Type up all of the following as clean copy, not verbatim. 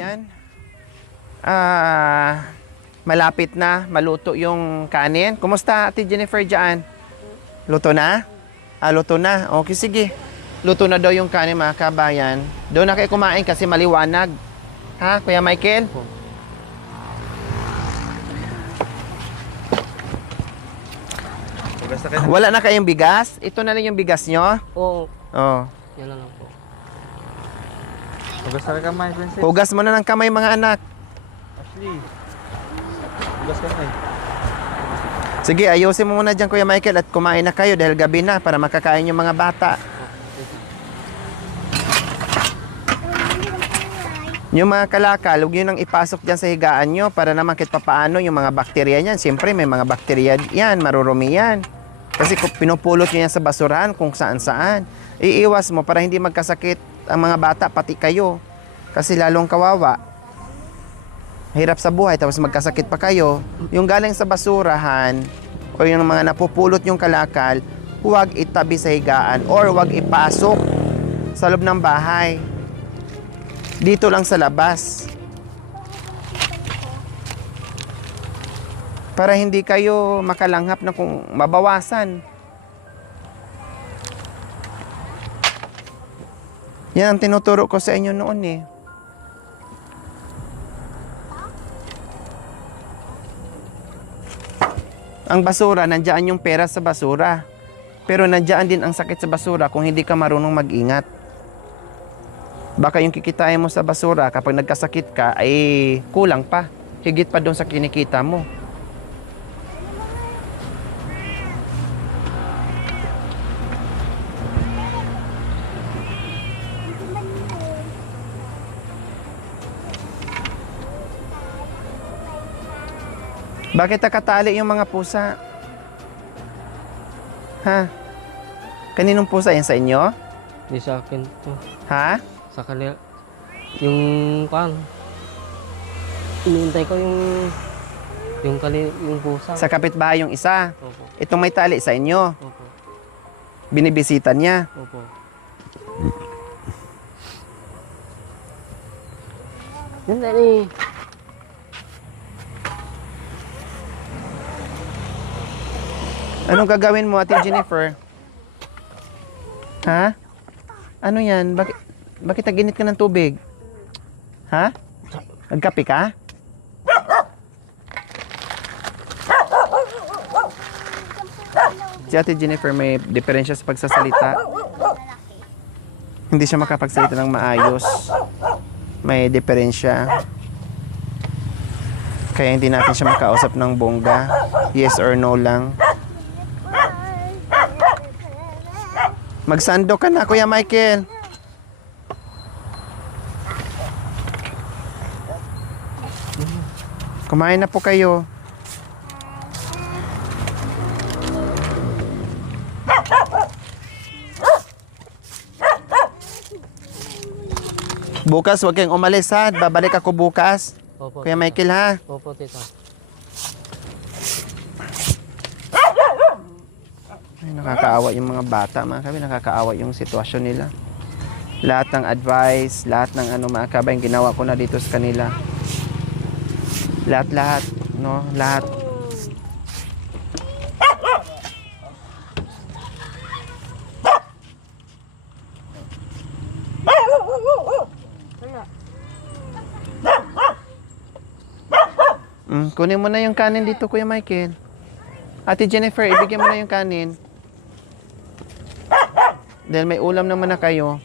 kababayan, malapit na maluto yung kanin. Kumusta Ate Jennifer dyan? Luto na? Luto na. Okay, sige. Luto na daw yung kanin mga kabayan. Doon na kayo kumain kasi maliwanag. Ha, Kuya Michael? Wala na kayong bigas? Ito na lang yung bigas nyo? Oo. Oh. Yan na lang po. Hugas na kamay, princess. Hugas mo na ng kamay mga anak. Ashley. Hugas kamay. Sige, ayusin mo muna dyan Kuya Michael at kumain na kayo dahil gabi na para makakain yung mga bata. Yung mga kalakal, huwag nyo nang ipasok dyan sa higaan nyo para naman kahit papaano yung mga bakterya niyan. Siyempre may mga bakterya yan, marurumi yan. Kasi kung pinupulot nyo yan sa basurahan kung saan-saan. Iiwas mo para hindi magkasakit ang mga bata, pati kayo. Kasi lalong kawawa. Hirap sa buhay, tapos magkasakit pa kayo. Yung galing sa basurahan, o yung mga napupulot yung kalakal, huwag itabi sa higaan or huwag ipasok sa loob ng bahay. Dito lang sa labas. Para hindi kayo makalanghap na kung mabawasan. Yan ang tinuturo ko sa inyo noon eh. Ang basura, nandiyan yung pera sa basura. Pero nandiyan din ang sakit sa basura kung hindi ka marunong mag-ingat. Baka yung kikitain mo sa basura kapag nagkasakit ka ay kulang pa. Higit pa doon sa kinikita mo. Bakit nakatali yung mga pusa? Ha? Kaninong pusa yan sa inyo? Di sa akin to. Ha? Sa kanila. Yung pan. Iniintay ko yung pusa. Sa kapitbahay yung isa. Opo. Itong may tali sa inyo. Opo. Binibisita niya. Opo. Yan na ni. Anong gagawin mo, Ate Jennifer? Ha? Ano yan? Bakit naginit ka ng tubig? Ha? Nagkape ka? Si Ate Jennifer may diferensya sa pagsasalita. Hindi siya makapagsalita ng maayos. May diferensya. Kaya hindi natin siya makausap ng bongga. Yes or no lang. Magsando ka na, Kuya Michael. Kumain na po kayo. Bukas, huwag kayong umalis ha. Babalik ako bukas. Opo. Kuya Michael ha. Opo, tita. Ay, nakakaawa yung mga bata, mga kabayan. Nakakaawa yung sitwasyon nila. Lahat ng advice, lahat ng ano, mga kabayan, ginawa ko na dito sa kanila. Lahat, no? Lahat. Kunin mo na yung kanin dito, Kuya Michael. Ate Jennifer, ibigyan mo na yung kanin. Dahil may ulam naman na kayo.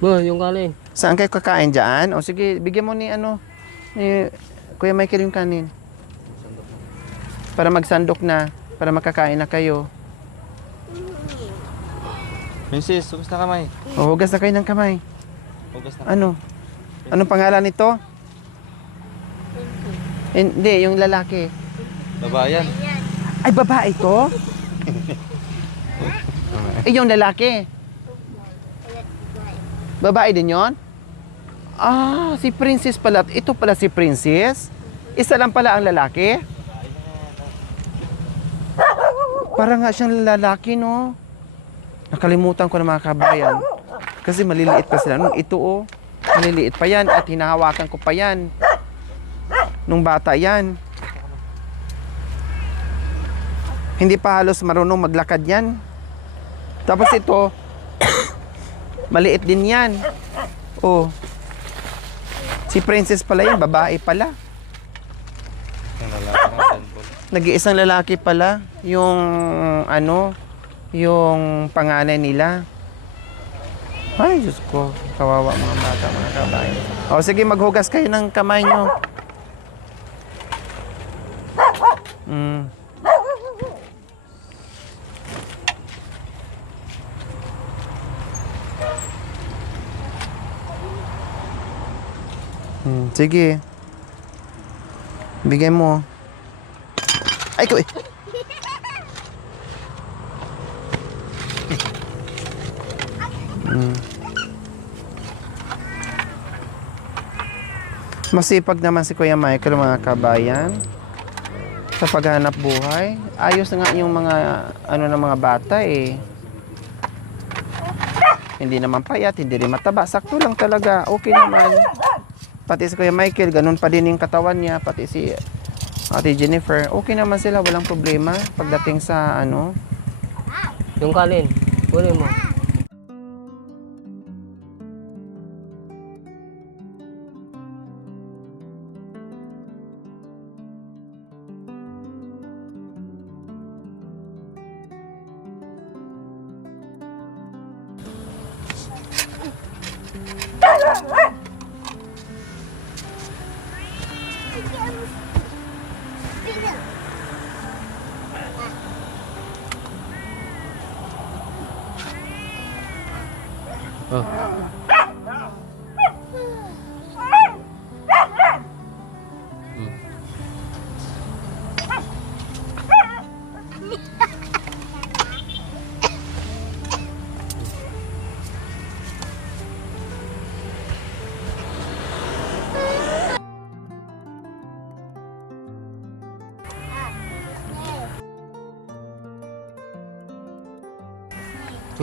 Ba, yung kanin. Saan kayo kakain dyan? O sige, bigyan mo ni ni Kuya Michael yung kanin. Para magsandok na, para makakain na kayo. Princess, hugas na kamay. O, hugas na kayo ng kamay. Hugas na. Ano? Anong pangalan nito? Hindi, yung lalaki. Babayan. Ay, babae to? Yung lalaki. Babae din yon? Ah, si Princess pala. Ito pala si Princess? Isa lang pala ang lalaki? Parang nga siyang lalaki, no? Nakalimutan ko na mga kabayan. Kasi maliliit pa sila. Nung ito oh, maliliit pa yan at hinahawakan ko pa yan. Nung bata yan. Hindi pa halos marunong maglakad yan. Tapos ito, maliit din yan. Oh. Si Princess pala yan, babae pala. Yung lalaki ng temple. Nag-iisang lalaki pala yung ano, yung panganay nila. Ay, Diyos ko. Kawawa mga bata, mga kabayan. O, sige, maghugas kayo ng kamay nyo. Sige. Bigay mo. Ay, ko eh. Masipag naman si Kuya Michael mga kabayan sa paghanap buhay. Ayos na nga yung mga ano ng mga bata eh. Hindi naman payat, hindi rin mataba. Sakto lang talaga. Okay naman. Pati si Kuya Michael, ganun pa din yung katawan niya. Pati si Ate Jennifer. Okay naman sila, walang problema pagdating sa ano. Yung kalin. Kunin mo.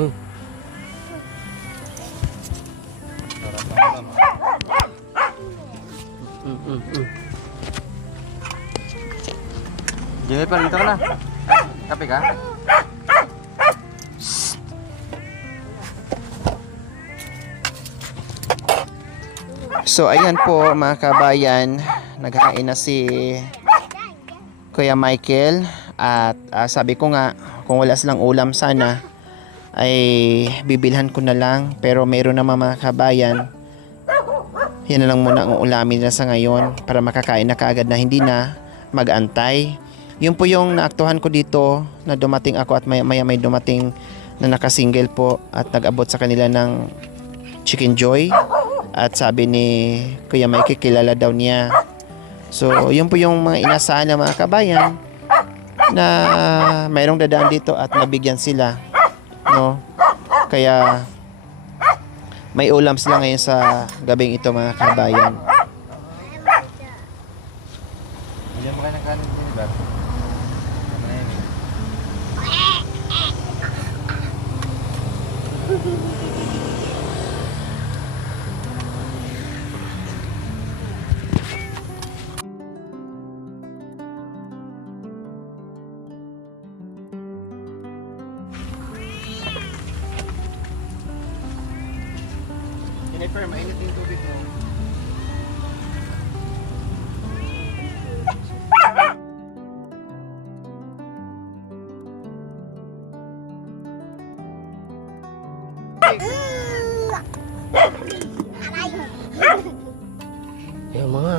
Oh. Jennifer, dito ka na. Kape ka? So ayan po mga kabayan, naghain na si Kuya Michael at sabi ko nga kung wala silang ulam sana ay bibilhan ko na lang, pero meron naman mga kabayan. Yan na lang muna ang ulamin nila sa ngayon para makakain na kaagad na hindi na mag-antay. Yun po yung naaktuhan ko dito na dumating ako at maya may dumating na nakasingle po at nag-abot sa kanila ng Chicken Joy. At sabi ni Kuya Mikey, kilala daw niya. So, yun po yung mga inasahan ng mga kabayan na mayroong dadaan dito at nabigyan sila. No? Kaya, may ulam sila ngayon sa gabing ito mga kabayan. Bigyan mo kayo ng kanin, Jennifer. Ano na yun eh. Jennifer, mainit yung tubig mo. Yung mga.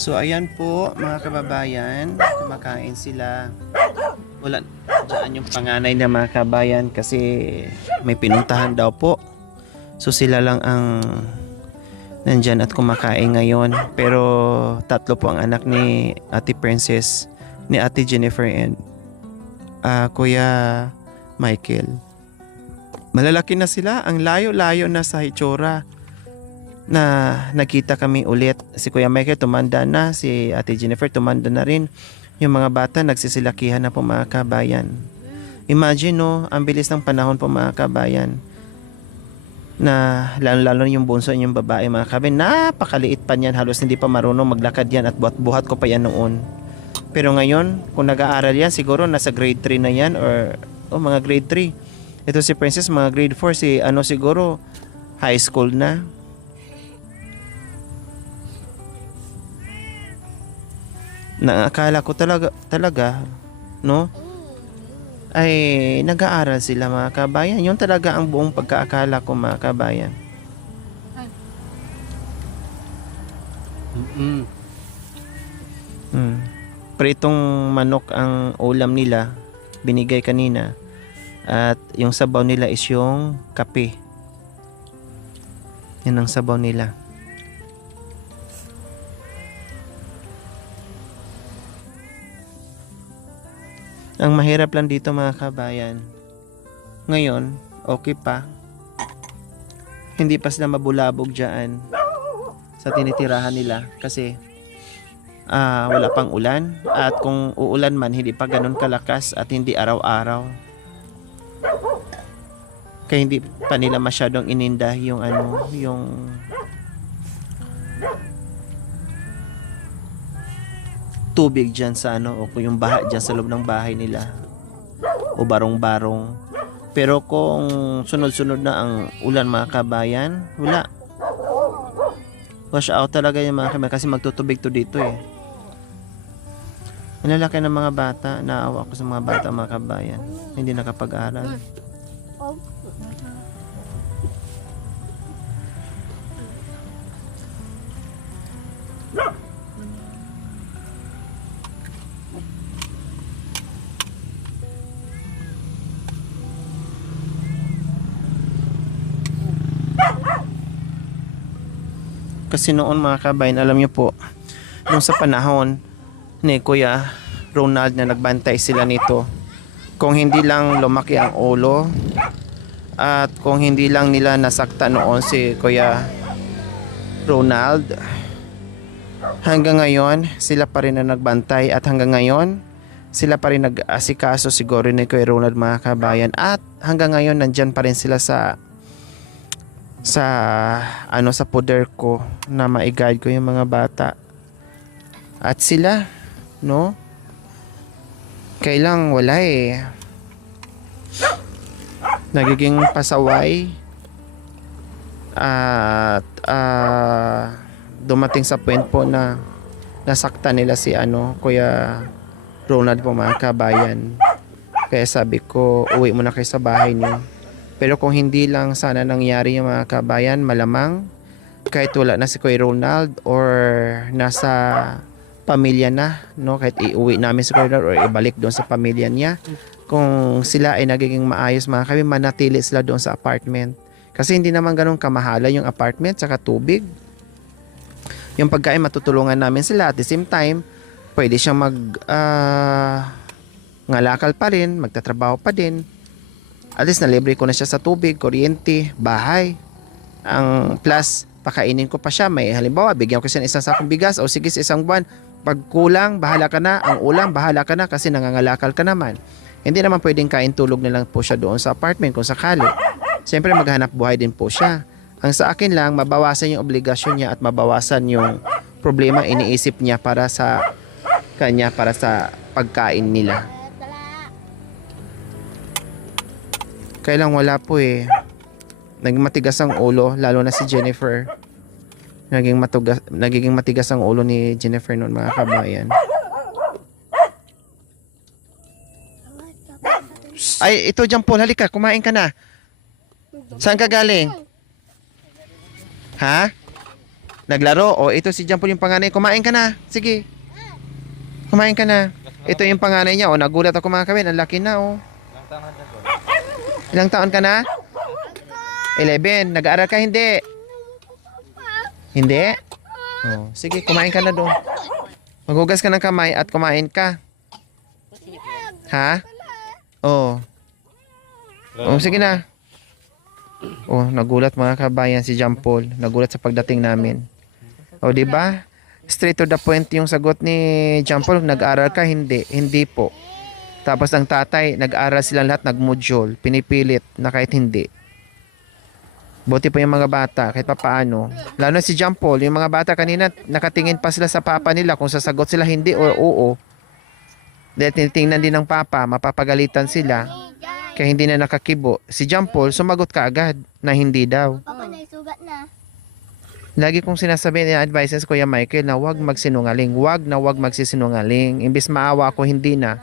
So ayan po mga kababayan, kumakain sila. Wala dyan yung panganay na mga kabayan kasi may pinuntahan daw po. So sila lang ang nandyan at kumakain ngayon. Pero tatlo po ang anak ni Ate Princess, ni Ate Jennifer and Kuya Michael. Malalaki na sila, ang layo-layo na sa hitsura. Na nakita kami ulit. Si Kuya Michael tumanda na, si Ate Jennifer tumanda na rin. Yung mga bata nagsisilakihan na po mga kabayan. Imagine no, ang bilis ng panahon po mga kabayan. Na lalo-lalo yung bunso yung babae mga kabayan. Napakaliit pa niyan, halos hindi pa marunong maglakad yan at buhat-buhat ko pa yan noon. Pero ngayon, kung nag-aaral yan, siguro nasa grade 3 na yan or mga grade 3. Ito si Princess mga grade 4, si siguro high school na. Nakakala ko talaga, no? Ay nag-aaral sila mga kabayan. Yun talaga ang buong pagkaakala ko mga kabayan. Pritong manok ang ulam nila, binigay kanina. At yung sabaw nila is yung kape. Yan ang sabaw nila. Ang mahirap lang dito mga kabayan, ngayon, okay pa. Hindi pa sila mabulabog dyan sa tinitirahan nila kasi wala pang ulan. At kung uulan man, hindi pa ganun kalakas at hindi araw-araw. Kaya hindi pa nila masyadong ininda yung yung tubig dyan sa o kung yung baha dyan sa loob ng bahay nila o barong-barong. Pero kung sunod-sunod na ang ulan mga kabayan, wala, wash out talaga yung mga kabayan kasi magtutubig to dito Ang lalaki ng mga bata, naawa ako sa mga bata mga kabayan, hindi nakapag-aral. Kasi noon mga kabayan, alam niyo po, nung sa panahon ni Kuya Ronald na nagbantay sila nito, kung hindi lang lumaki ang ulo at kung hindi lang nila nasakta noon si Kuya Ronald. Hanggang ngayon, sila pa rin ang nagbantay at hanggang ngayon, sila pa rin nag-asikaso siguro ni Kuya Ronald, mga kabayan. At hanggang ngayon, nandyan pa rin sila sa poder ko na ma-guide ko yung mga bata. At sila, no? Kailang wala eh. Nagiging pasaway. At dumating sa point po na nasaktan nila si Kuya Ronald po, mga kabayan. Kaya sabi ko, uwi muna kayo sa bahay niyo. Pero kung hindi lang sana nangyari yung mga kabayan, malamang kahit wala na si Kuya Ronald or nasa pamilya na, no? Kahit iuwi namin si Kuya Ronald or ibalik doon sa pamilya niya, kung sila ay nagiging maayos, mga kabayan, manatili sila doon sa apartment. Kasi hindi naman ganun kamahala yung apartment saka tubig. Yung pagkain, matutulungan namin sila. At the same time, pwede siyang ngalakal pa rin, magtatrabaho pa din. At least nalibre ko na siya sa tubig, kuryente, bahay. Ang plus, pakainin ko pa siya. May halimbawa, bigyan ko siya ng isang sakong bigas o sige sa isang buwan. Pag kulang, bahala ka na. Ang ulam, bahala ka na kasi nangangalakal ka naman. Hindi naman pwedeng kain tulog na lang po siya doon sa apartment kung sakali. Siyempre maghanap buhay din po siya. Ang sa akin lang, mabawasan yung obligasyon niya at mabawasan yung problema iniisip niya para sa kanya, para sa pagkain nila. Kailang wala po eh. Naging matigas ang ulo, lalo na si Jennifer. Nagiging matigas ang ulo ni Jennifer noon, mga kabayan. Ay, ito John Paul, halika, kumain ka na. Saan ka galing? Ha? Naglaro? O, ito si John Paul yung panganay. Kumain ka na. Sige. Kumain ka na. Ito yung panganay niya. O, nagulat ako, mga kabayan. Ang laki na, o. Ilang taon ka na? 11. Nag-aaral ka? Hindi. Hindi? Oh, sige, kumain ka na doon. Maghugas ka ng kamay at kumain ka. Ha? Oh. Oh, sige na. Oh, nagulat, mga kabayan, si John Paul. Nagulat sa pagdating namin. Oh, di ba? Straight to the point yung sagot ni John Paul. Nag-aaral ka? Hindi. Hindi po. Tapos ang tatay, nag-aral silang lahat, nag-module, pinipilit na kahit hindi. Buti pa yung mga bata, kahit papaano. Lalo na si John Paul, yung mga bata kanina, nakatingin pa sila sa papa nila kung sasagot sila hindi or oo. Dahil tinitingnan din ng papa, mapapagalitan sila, kaya hindi na nakakibo. Si John Paul, sumagot ka agad na hindi daw. Papa, naisugat na. Lagi kong sinasabi ni advices Kuya Michael na huwag magsinungaling. Huwag magsisinungaling. Imbis maawa ako, hindi na.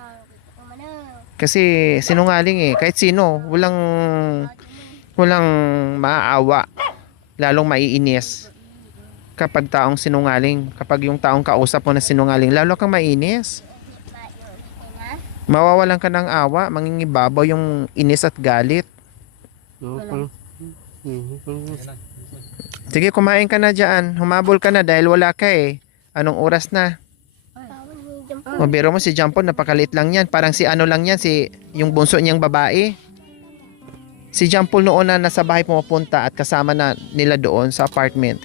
Kasi sinungaling eh. Kahit sino, walang maaawa. Lalong maiinis. Kapag taong sinungaling. Kapag yung taong kausap mo na sinungaling, lalo kang maiinis. Mawawalan ka ng awa. Mangingibabaw yung inis at galit. Sige, kumain ka na dyan. Humabol ka na dahil wala ka eh. Anong oras na? Mabiro mo si John Paul, napakaliit lang yan. Parang si ano lang yan, yung bunso niyang babae. Si John Paul noon na nasa bahay pumupunta at kasama na nila doon sa apartment.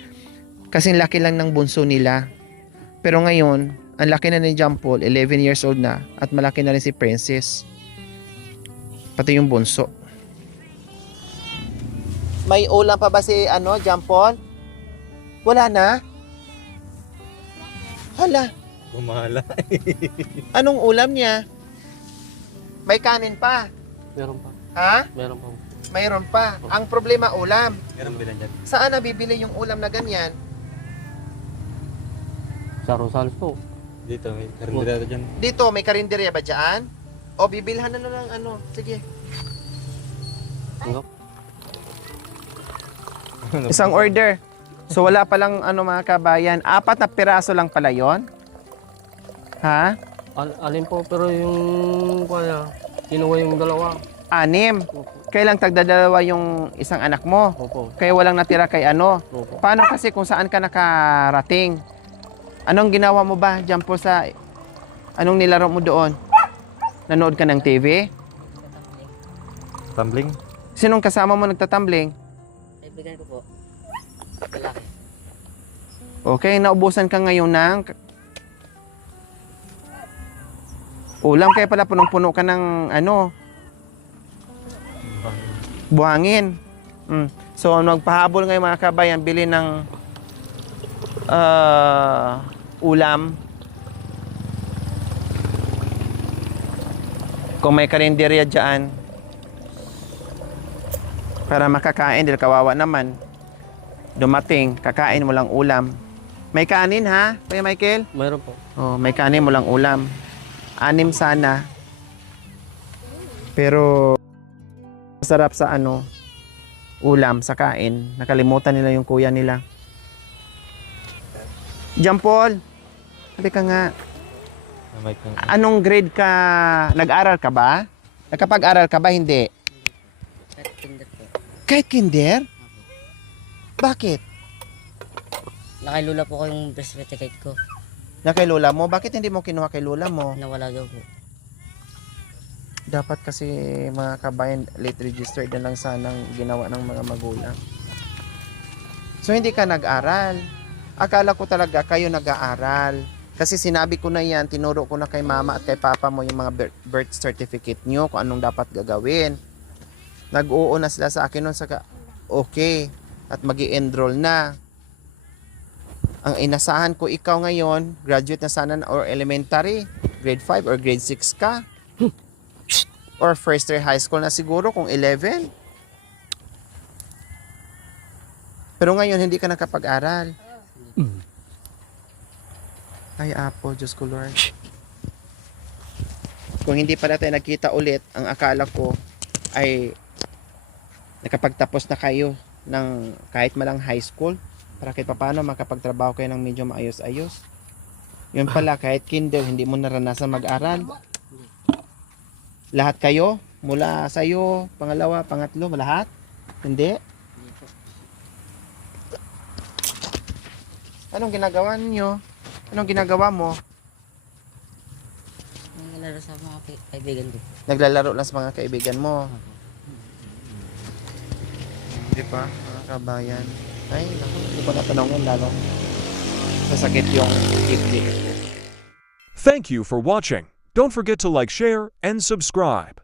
Kasing laki lang ng bunso nila. Pero ngayon, ang laki na ni John Paul, 11 years old na. At malaki na rin si Princess. Pati yung bunso. May ulam pa ba si John Paul? Wala na? Hala. Bumahala. Anong ulam niya? May kanin pa. Meron pa. Ha? Meron pa. Mayroon pa. Ang problema, ulam. Meron bilan dyan. Saan nabibili yung ulam na ganyan? Sa Rosales po. Dito, may karindira dyan. Dito, may karinderya ba dyan? O, bibilhan na lang Sige. Hanggang. Isang order. So, wala palang mga kabayan. 4 na piraso lang pala yon. Ha? Alin po, pero yung kaya, kinuha yung dalawa. 6. Kailang tagdadalawa yung isang anak mo. Opo. Kaya walang natira kay Opo. Paano kasi kung saan ka nakarating? Anong ginawa mo ba, John Paul, anong nilaro mo doon? Nanood ka ng TV? Okay, naubusan ka ngayon ng ulam, kaya pala punong-puno ka ng ano, buhangin. So, magpahabol ngayon mga kabayan, bili ng ulam. Kung may karinderya dyan, para makakain, dahil kawawa naman. Dumating, kakain mo lang ulam. May kanin ha, Kuya Michael? Mayroon po. Oh, may kanin mo lang ulam. 6 sana. Pero masarap sa ano, ulam, sa kain. Nakalimutan nila yung kuya nila. John Paul, sabi ka nga, May kang... anong grade ka? Nag-aral ka ba? Nakapag-aral ka ba? Hindi. Kahit kinder po. Kahit kinder? Bakit? Nakailula po ko yung birth certificate ko. Na kay lola mo? Bakit hindi mo kinuha kay lola mo? Nawala daw po. Dapat kasi mga kabayan, late registered na lang sanang ginawa ng mga magulang. So hindi ka nag-aral. Akala ko talaga kayo nag-aaral. Kasi sinabi ko na yan, tinuro ko na kay mama at kay papa mo yung mga birth certificate nyo, kung anong dapat gagawin. Nag-oo na sila sa akin nun, saka okay, at mag-i-enroll na. Ang inasahan ko ikaw ngayon, graduate na sana or elementary, grade 5 or grade 6 ka. Or first year high school na siguro kung 11. Pero ngayon hindi ka nakapag-aral. Ay, Apo, Diyos ko Lord. Kung hindi pala tayo nagkita ulit, ang akala ko ay nakapagtapos na kayo ng kahit malang high school para kahit paano makapagtrabaho kayo ng medyo maayos-ayos. Yun pala, kahit kinder, hindi mo naranasan mag-aral. Lahat kayo? Mula sa'yo, pangalawa, pangatlo, lahat? Hindi? Anong ginagawa ninyo? Anong ginagawa mo? Naglalaro sa mga kaibigan ko. Naglalaro lang sa mga kaibigan mo. Di ba, mga kabayan? Ay, naku, hindi ko natanong yun lalo. Sasakit yung dibdib. Thank you for watching. Don't forget to like, share, and subscribe.